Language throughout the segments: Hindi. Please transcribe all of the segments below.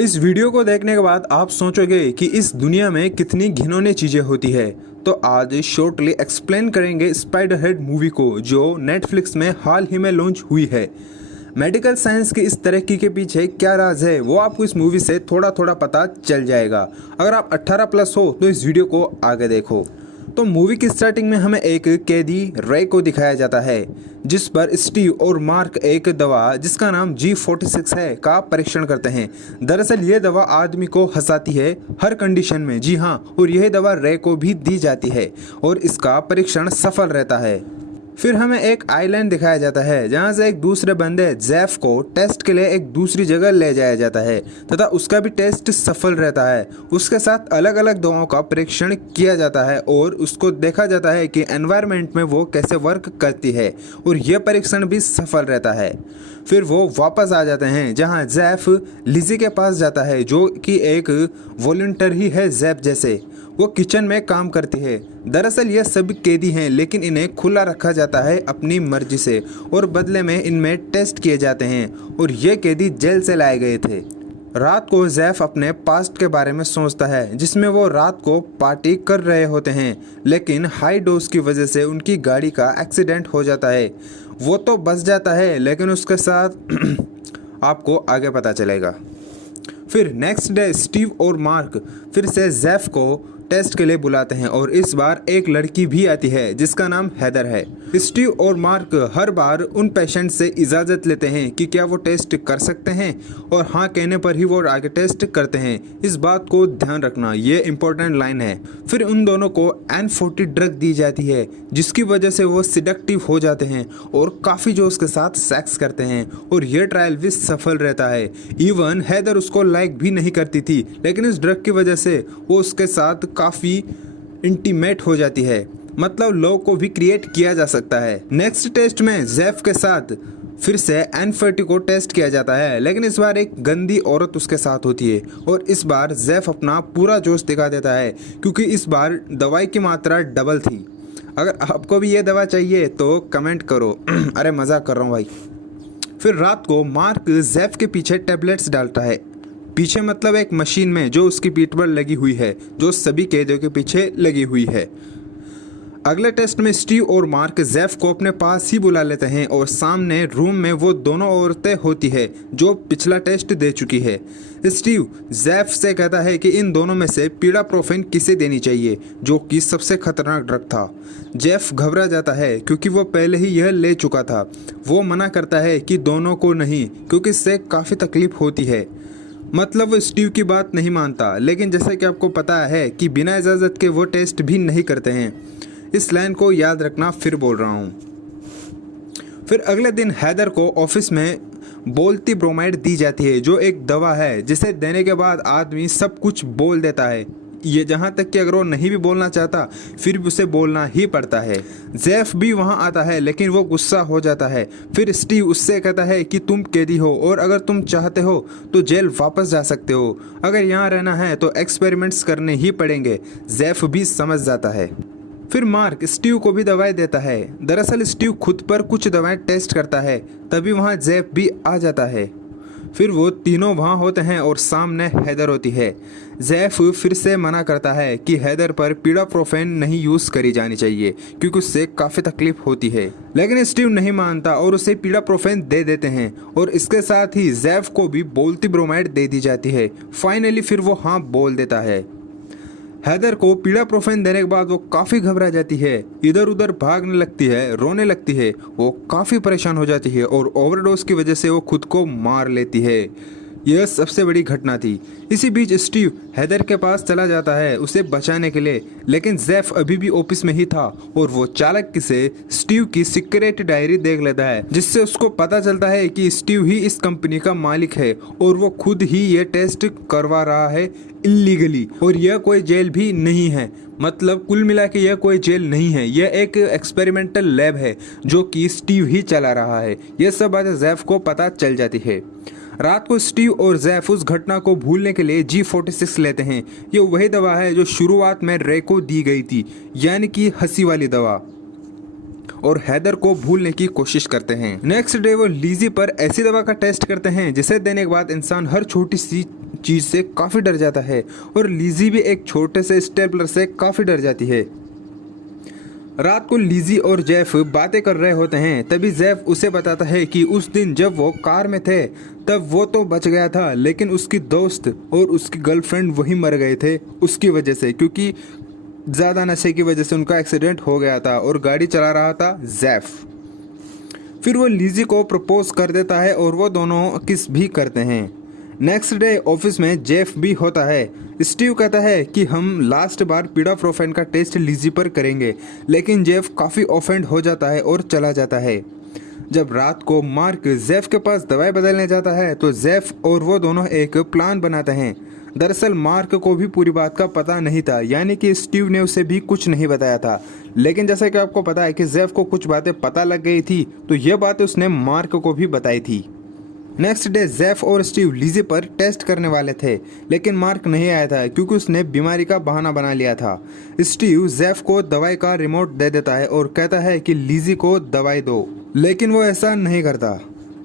इस वीडियो को देखने के बाद आप सोचोगे कि इस दुनिया में कितनी घिनौनी चीज़ें होती है। तो आज शॉर्टली एक्सप्लेन करेंगे स्पाइडरहेड मूवी को, जो नेटफ्लिक्स में हाल ही में लॉन्च हुई है। मेडिकल साइंस की इस तरक्की के पीछे क्या राज है वो आपको इस मूवी से थोड़ा थोड़ा पता चल जाएगा। अगर आप 18+ हो तो इस वीडियो को आगे देखो। तो मूवी की स्टार्टिंग में हमें एक कैदी रे को दिखाया जाता है, जिस पर स्टीव और मार्क एक दवा जिसका नाम G46 है का परीक्षण करते हैं। दरअसल ये दवा आदमी को हंसाती है हर कंडीशन में, जी हाँ, और यह दवा रे को भी दी जाती है और इसका परीक्षण सफल रहता है। फिर हमें एक आइलैंड दिखाया जाता है जहां से एक दूसरे बंदे जेफ को टेस्ट के लिए एक दूसरी जगह ले जाया जाता है तथा उसका भी टेस्ट सफल रहता है। उसके साथ अलग अलग दवाओं का परीक्षण किया जाता है और उसको देखा जाता है कि एनवायरनमेंट में वो कैसे वर्क करती है, और यह परीक्षण भी सफल रहता है। फिर वो वापस आ जाते हैं जहां जेफ लिजी के पास जाता है, जो कि एक वॉलंटियर ही है जेफ जैसे। वो किचन में काम करती है। दरअसल ये सभी कैदी हैं, लेकिन इन्हें खुला रखा जाता है अपनी मर्जी से और बदले में इनमें टेस्ट किए जाते हैं, और ये कैदी जेल से लाए गए थे। रात को जेफ अपने पास्ट के बारे में सोचता है, जिसमें वो रात को पार्टी कर रहे होते हैं, लेकिन हाई डोज की वजह से उनकी गाड़ी का एक्सीडेंट हो जाता है। वो तो बच जाता है, लेकिन उसके साथ आपको आगे पता चलेगा। फिर नेक्स्ट डे स्टीव और मार्क फिर से जेफ को टेस्ट के लिए बुलाते हैं, और इस बार एक लड़की भी आती है जिसका नाम हैदर है। स्टीव और मार्क हर बार उन पेशेंट से इजाज़त लेते हैं कि क्या वो टेस्ट कर सकते हैं, और हाँ कहने पर ही वो आगे टेस्ट करते हैं। इस बात को ध्यान रखना, ये इंपॉर्टेंट लाइन है। फिर उन दोनों को N40 ड्रग दी जाती है, जिसकी वजह से वो सिडक्टिव हो जाते हैं और काफ़ी जोश के साथ सेक्स करते हैं, और ये ट्रायल भी सफल रहता है। इवन हैदर उसको लाइक भी नहीं करती थी, लेकिन इस ड्रग की वजह से वो उसके साथ काफ़ी इंटीमेट हो जाती है। मतलब लव को भी क्रिएट किया जा सकता है। नेक्स्ट टेस्ट में जेफ के साथ फिर से N40 को टेस्ट किया जाता है, लेकिन इस बार एक गंदी औरत उसके साथ होती है, और इस बार जेफ अपना पूरा जोश दिखा देता है, क्योंकि इस बार दवाई की मात्रा डबल थी। अगर आपको भी ये दवा चाहिए तो कमेंट करो। अरे मजाक कर रहा हूँ भाई। फिर रात को मार्क जेफ के पीछे टैबलेट्स डालता है, पीछे मतलब एक मशीन में जो उसकी पीठ पर लगी हुई है, जो सभी कैदियों के पीछे लगी हुई है। अगले टेस्ट में स्टीव और मार्क जेफ को अपने पास ही बुला लेते हैं, और सामने रूम में वो दोनों औरतें होती है जो पिछला टेस्ट दे चुकी है। स्टीव जेफ से कहता है कि इन दोनों में से पीडाप्रोफेन किसे देनी चाहिए, जो कि सबसे खतरनाक ड्रग था। जेफ घबरा जाता है क्योंकि वो पहले ही यह ले चुका था। वो मना करता है कि दोनों को नहीं, क्योंकि इससे काफ़ी तकलीफ होती है। मतलब वो स्टीव की बात नहीं मानता, लेकिन जैसे कि आपको पता है कि बिना इजाज़त के वो टेस्ट भी नहीं करते हैं। इस लाइन को याद रखना, फिर बोल रहा हूँ। फिर अगले दिन हैदर को ऑफिस में बोलती ब्रोमाइड दी जाती है, जो एक दवा है जिसे देने के बाद आदमी सब कुछ बोल देता है। ये जहाँ तक कि अगर वो नहीं भी बोलना चाहता फिर भी उसे बोलना ही पड़ता है। जेफ भी वहाँ आता है, लेकिन वो गुस्सा हो जाता है। फिर स्टीव उससे कहता है कि तुम कैदी हो, और अगर तुम चाहते हो तो जेल वापस जा सकते हो। अगर यहाँ रहना है तो एक्सपेरिमेंट्स करने ही पड़ेंगे। जेफ भी समझ जाता है। फिर मार्क स्टीव को भी दवाएं देता है। दरअसल स्टीव खुद पर कुछ दवाएं टेस्ट करता है, तभी वहाँ जेफ भी आ जाता है। फिर वो तीनों वहाँ होते हैं और सामने हैदर होती है। जेफ फिर से मना करता है कि हैदर पर पीडाप्रोफेन नहीं यूज़ करी जानी चाहिए, क्योंकि उससे काफ़ी तकलीफ होती है, लेकिन स्टीव नहीं मानता और उसे पीडाप्रोफेन दे देते हैं, और इसके साथ ही जेफ को भी बोलती ब्रोमाइड दे दी जाती है। फाइनली फिर वो हाँ बोल देता है। हैदर को पीडाप्रोफेन देने के बाद वो काफ़ी घबरा जाती है, इधर उधर भागने लगती है, रोने लगती है, वो काफ़ी परेशान हो जाती है, और ओवरडोज की वजह से वो खुद को मार लेती है। यह सबसे बड़ी घटना थी। इसी बीच स्टीव हैदर के पास चला जाता है उसे बचाने के लिए, लेकिन जेफ अभी भी ऑफिस में ही था, और वो चालाक से स्टीव की सीक्रेट डायरी देख लेता है, जिससे उसको पता चलता है कि स्टीव ही इस कंपनी का मालिक है, और वो खुद ही ये टेस्ट करवा रहा है इल्लीगली, और यह कोई जेल भी नहीं है। मतलब कुल मिला के यह कोई जेल नहीं है, यह एक एक्सपेरिमेंटल लैब है जो कि स्टीव ही चला रहा है। यह सब बातें जेफ को पता चल जाती है। रात को स्टीव और जेफ उस घटना को भूलने के लिए G46 लेते हैं। ये वही दवा है जो शुरुआत में रे को दी गई थी, यानी कि हंसी वाली दवा, और हैदर को भूलने की कोशिश करते हैं। नेक्स्ट डे वो लीजी पर ऐसी दवा का टेस्ट करते हैं जिसे देने के बाद इंसान हर छोटी सी चीज़ से काफ़ी डर जाता है और लिज़ी भी एक छोटे से स्टेपलर से काफ़ी डर जाती है। रात को लिज़ी और जेफ बातें कर रहे होते हैं, तभी जेफ उसे बताता है कि उस दिन जब वो कार में थे तब वो तो बच गया था, लेकिन उसकी दोस्त और उसकी गर्लफ्रेंड वही मर गए थे उसकी वजह से, क्योंकि ज़्यादा नशे की वजह से उनका एक्सीडेंट हो गया था और गाड़ी चला रहा था जेफ। फिर वो लिज़ी को प्रपोज कर देता है और वो दोनों किस भी करते हैं। नेक्स्ट डे ऑफिस में जेफ भी होता है। स्टीव कहता है कि हम लास्ट बार पीडाप्रोफेन का टेस्ट लिज़ी पर करेंगे, लेकिन जेफ काफ़ी ऑफेंड हो जाता है और चला जाता है। जब रात को मार्क जेफ के पास दवाई बदलने जाता है तो जेफ और वो दोनों एक प्लान बनाते हैं। दरअसल मार्क को भी पूरी बात का पता नहीं था, यानी कि स्टीव ने उसे भी कुछ नहीं बताया था, लेकिन जैसा कि आपको पता है कि जेफ को कुछ बातें पता लग गई थी, तो ये बातें उसने मार्क को भी बताई थी। नेक्स्ट डे जेफ और स्टीव लिज़ी पर टेस्ट करने वाले थे, लेकिन मार्क नहीं आया था क्योंकि उसने बीमारी का बहाना बना लिया था। स्टीव जेफ को दवाई का रिमोट दे देता है और कहता है कि लिज़ी को दवाई दो, लेकिन वो ऐसा नहीं करता।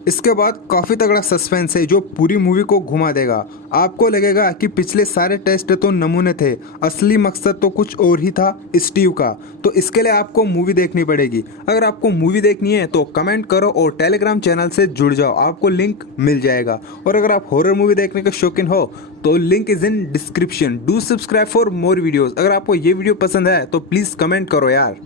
इसके बाद काफ़ी तगड़ा सस्पेंस है जो पूरी मूवी को घुमा देगा। आपको लगेगा कि पिछले सारे टेस्ट तो नमूने थे, असली मकसद तो कुछ और ही था स्टीव का। तो इसके लिए आपको मूवी देखनी पड़ेगी। अगर आपको मूवी देखनी है तो कमेंट करो और टेलीग्राम चैनल से जुड़ जाओ, आपको लिंक मिल जाएगा। और अगर आप हॉरर मूवी देखने के शौकीन हो तो link is in description. Do subscribe for more videos. अगर आपको ये वीडियो पसंद है तो प्लीज़ कमेंट करो यार।